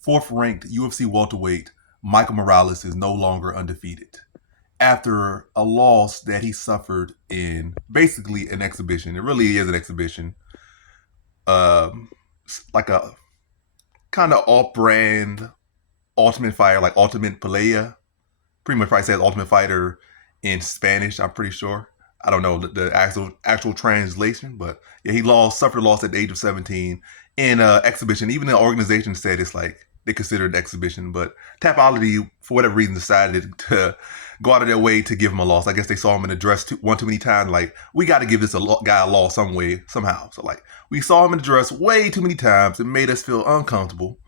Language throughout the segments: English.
Fourth-ranked UFC welterweight Michael Morales is no longer undefeated after a loss that he suffered in basically an exhibition. It really is an exhibition. Um, like a kind of off-brand Ultimate Fighter, like Ultimate Pelea. Pretty much probably says Ultimate Fighter in Spanish, I'm pretty sure. I don't know the actual translation, but yeah, suffered a loss at the age of 17 in an exhibition. Even the organization said it's like they considered it an exhibition, but Tapology, for whatever reason, decided to go out of their way to give him a loss. I guess they saw him in the dress one too many times. Like, we got to give this guy a loss some way, somehow. So like, we saw him in the dress way too many times. It made us feel uncomfortable.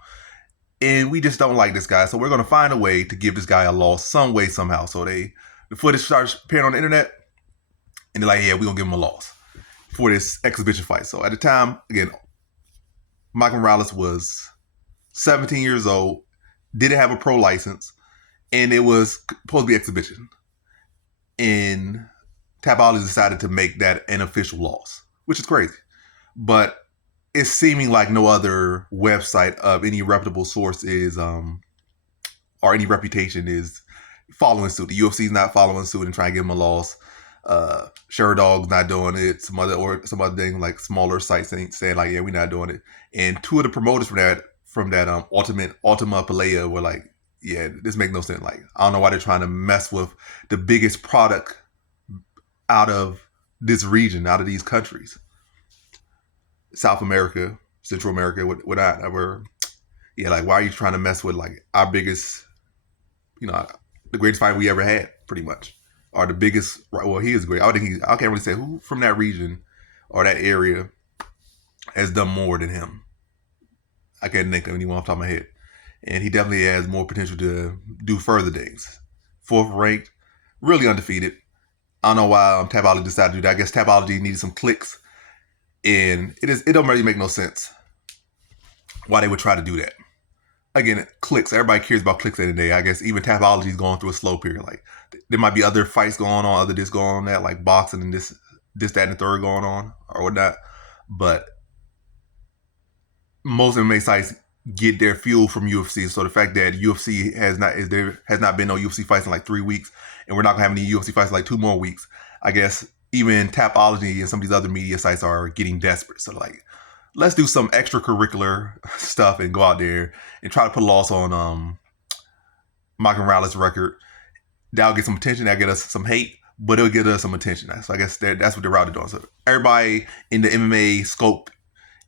And we just don't like this guy. So we're going to find a way to give this guy a loss some way, somehow. So the footage starts appearing on the internet. And they're like, yeah, we're going to give him a loss for this exhibition fight. So at the time, again, Michael Morales was 17 years old, didn't have a pro license, and it was supposed to be exhibition. And Tapology decided to make that an official loss, which is crazy. But it's seeming like no other website of any reputable source is, or any reputation is following suit. The UFC is not following suit and trying to give him a loss. Dog's not doing it. Some other things like smaller sites saying like, yeah, we're not doing it. And two of the promoters from that Ultima Pelea were like, yeah, this makes no sense. Like, I don't know why they're trying to mess with the biggest product out of this region, out of these countries. South America, Central America, whatever. Yeah, like, why are you trying to mess with like our biggest, the greatest fight we ever had, pretty much, or the biggest? Well, he is great. I can't really say who from that region or that area has done more than him. I can't think of anyone off the top of my head, and he definitely has more potential to do further things. Fourth ranked, really undefeated. I don't know why Tapology decided to do that. I guess Tapology needed some clicks. And it don't really make no sense why they would try to do that. Again, clicks. Everybody cares about clicks every day. I guess even Tapology is going through a slow period. Like, there might be other fights going on, other this going on, that, like boxing and this, that, and the third going on or whatnot. But most MMA sites get their fuel from UFC. So the fact that UFC has not been no UFC fights in like 3 weeks, and we're not gonna have any UFC fights in like 2 more weeks, I guess even Tapology and some of these other media sites are getting desperate. So like, let's do some extracurricular stuff and go out there and try to put a loss on Michael Morales' record. That'll get some attention. That'll get us some hate, but it'll get us some attention. So I guess that's what they're out doing. So everybody in the MMA scope,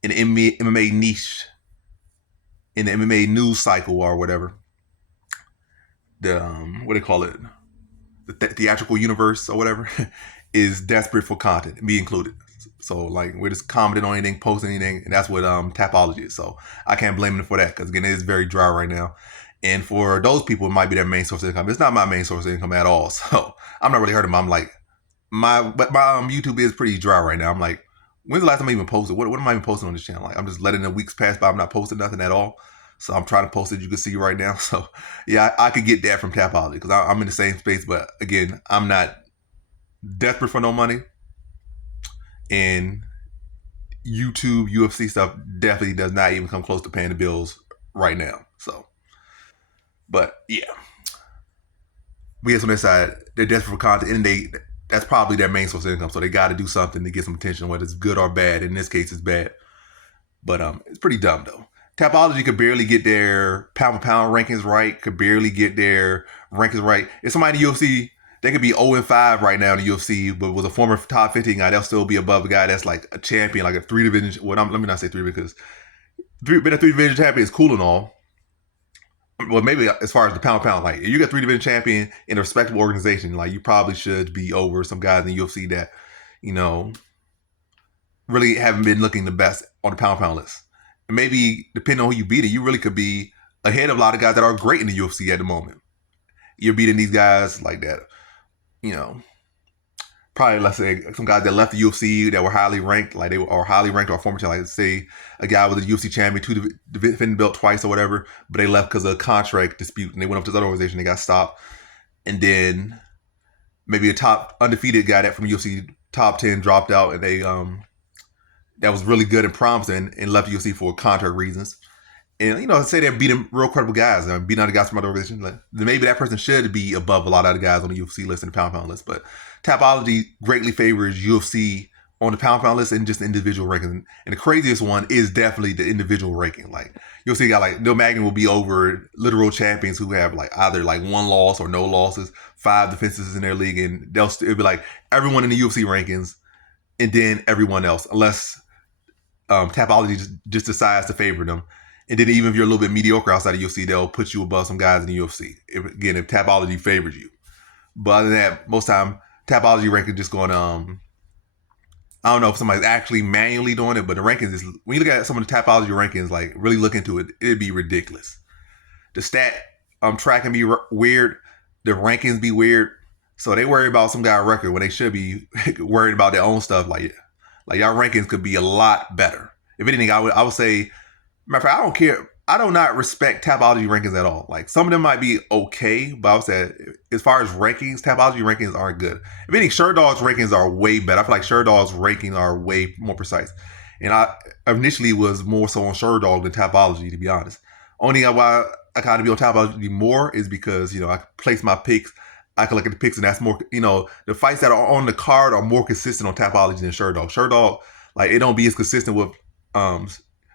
in the MMA niche, in the MMA news cycle or whatever, the what do they call it, the theatrical universe or whatever, is desperate for content, me included. So like, we're just commenting on anything, posting anything, and that's what Tapology is. So I can't blame them for that, because again, it is very dry right now. And for those people, it might be their main source of income. It's not my main source of income at all. So I'm not really hurting them. I'm like, my YouTube is pretty dry right now. I'm like, when's the last time I even posted? What am I even posting on this channel? Like, I'm just letting the weeks pass by. I'm not posting nothing at all. So I'm trying to post it, you can see right now. So yeah, I could get that from Tapology, because I'm in the same space. But again, I'm not desperate for no money, and YouTube UFC stuff definitely does not even come close to paying the bills right now. So, but yeah, we guess on their side, they're desperate for content, and that's probably their main source of income. So they got to do something to get some attention, whether it's good or bad. In this case, it's bad, but it's pretty dumb though. Tapology could barely get their pound for pound rankings right. Could barely get their rankings right. If somebody in the UFC, they could be 0-5 right now in the UFC, but with a former top 15 guy, they'll still be above a guy that's like a champion, like a 3 division. Well, let me not say 3, because being a 3 division champion is cool and all. Well, maybe as far as the pound like, if you got 3 division champion in a respectable organization, like, you probably should be over some guys in the UFC that, really haven't been looking the best on the pound list. And maybe depending on who you beat, you really could be ahead of a lot of guys that are great in the UFC at the moment. You're beating these guys like that. Probably, let's say, some guys that left the UFC that were highly ranked, like they were highly ranked or former champion, like say a guy was a UFC champion, 2 defending belt twice or whatever, but they left because of a contract dispute, and they went up to this other organization, they got stopped. And then maybe a top undefeated guy that from UFC top 10 dropped out, and they that was really good and promising and left UFC for contract reasons. And, you know, say they're beating real credible guys, beating other guys from other organizations. Like, maybe that person should be above a lot of other guys on the UFC list and the pound list. But Tapology greatly favors UFC on the pound list and just individual ranking. And the craziest one is definitely the individual ranking. Like, you'll see a guy like Neil Magny will be over literal champions who have like either like one loss or no losses, 5 defenses in their league, and it'll be like everyone in the UFC rankings and then everyone else, unless Tapology just decides to favor them. And then even if you're a little bit mediocre outside of UFC, they'll put you above some guys in the UFC. If Tapology favors you. But other than that, most time Tapology ranking just going I don't know if somebody's actually manually doing it, but the rankings is, when you look at some of the Tapology rankings, like really look into it, it'd be ridiculous. The stat tracking be weird, the rankings be weird. So they worry about some guy record when they should be worried about their own stuff. Like y'all rankings could be a lot better. If anything, I would say, matter of fact, I don't care. I do not respect Tapology rankings at all. Like, some of them might be okay, but I would say as far as rankings, Tapology rankings aren't good. If anything, Sherdog's rankings are way better. I feel like Sherdog's rankings are way more precise. And I initially was more so on Sherdog than Tapology, to be honest. Only why I kind of be on Tapology more is because, you know, I place my picks. I can look at the picks, and that's more, you know, the fights that are on the card are more consistent on Tapology than Sherdog. Sherdog, like, it don't be as consistent with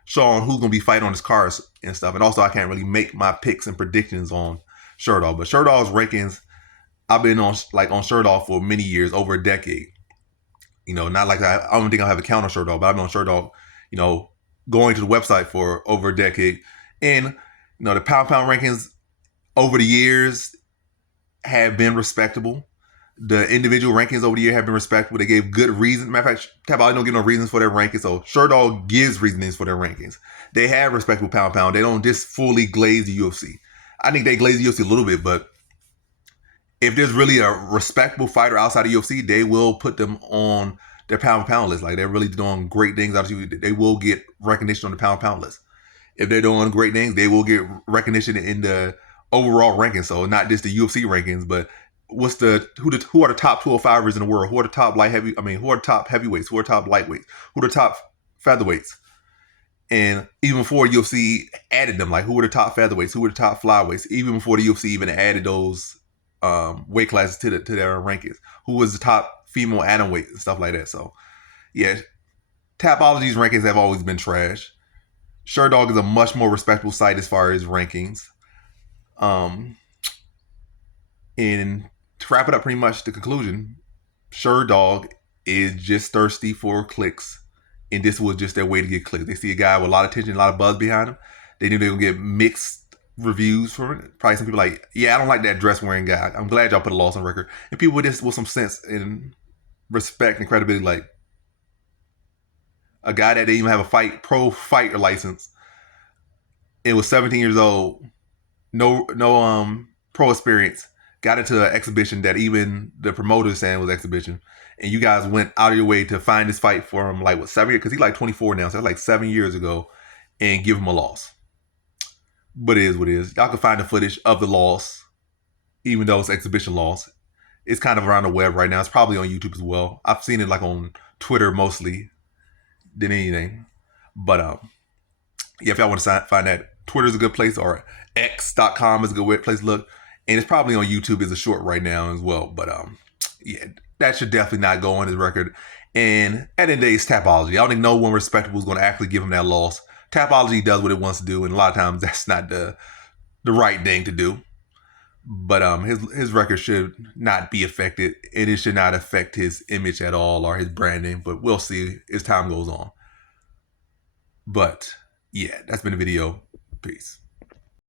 showing who's going to be fighting on his cards and stuff. And also, I can't really make my picks and predictions on Sherdog. But Sherdog's rankings, I've been on Sherdog for many years, over a decade. You know, not like I don't think I have a count on Sherdog, but I've been on Sherdog, you know, going to the website for over a decade. And, you know, the pound rankings over the years have been respectable. The individual rankings over the year have been respectable. They gave good reasons. Matter of fact, Tapology don't give no reasons for their rankings. So Sherdog gives reasons for their rankings. They have respectable pound. They don't just fully glaze the UFC. I think they glaze the UFC a little bit, but if there's really a respectable fighter outside of UFC, they will put them on their pound list. Like, they're really doing great things out of UFC. They will get recognition on the pound list. If they're doing great things, they will get recognition in the overall rankings. So not just the UFC rankings, but who are the top 205ers in the world? Who are the top who are the top heavyweights? Who are the top lightweights? Who are the top featherweights? And even before UFC added them, like, who were the top featherweights? Who were the top flyweights? Even before the UFC even added those weight classes to their rankings. Who was the top female atom weight and stuff like that? So, yeah, Tapology's rankings have always been trash. Sherdog is a much more respectable site as far as rankings. And to wrap it up, pretty much the conclusion, Sherdog is just thirsty for clicks, and this was just their way to get clicks. They see a guy with a lot of attention, a lot of buzz behind him. They knew they were going to get mixed reviews from it. Probably some people like, yeah, I don't like that dress wearing guy. I'm glad y'all put a loss on record. And people with some sense and respect and credibility, like a guy that didn't even have a pro fighter license. It was 17 years old, no pro experience. Got into an exhibition that even the promoter saying was exhibition, and you guys went out of your way to find this fight for him, like, what, 7 years? Because he's like 24 now, so that's like 7 years ago, and give him a loss. But it is what it is. Y'all can find the footage of the loss, even though it's exhibition loss. It's kind of around the web right now. It's probably on YouTube as well. I've seen it like on Twitter mostly than anything. But yeah, if y'all want to find that, Twitter's a good place, or x.com is a good place to look. And it's probably on YouTube as a short right now as well. But yeah, that should definitely not go on his record. And at the end of the day, it's Tapology. I don't think no one respectable is going to actually give him that loss. Tapology does what it wants to do, and a lot of times that's not the right thing to do. But his record should not be affected, and it should not affect his image at all or his branding. But we'll see as time goes on. But yeah, that's been the video. Peace.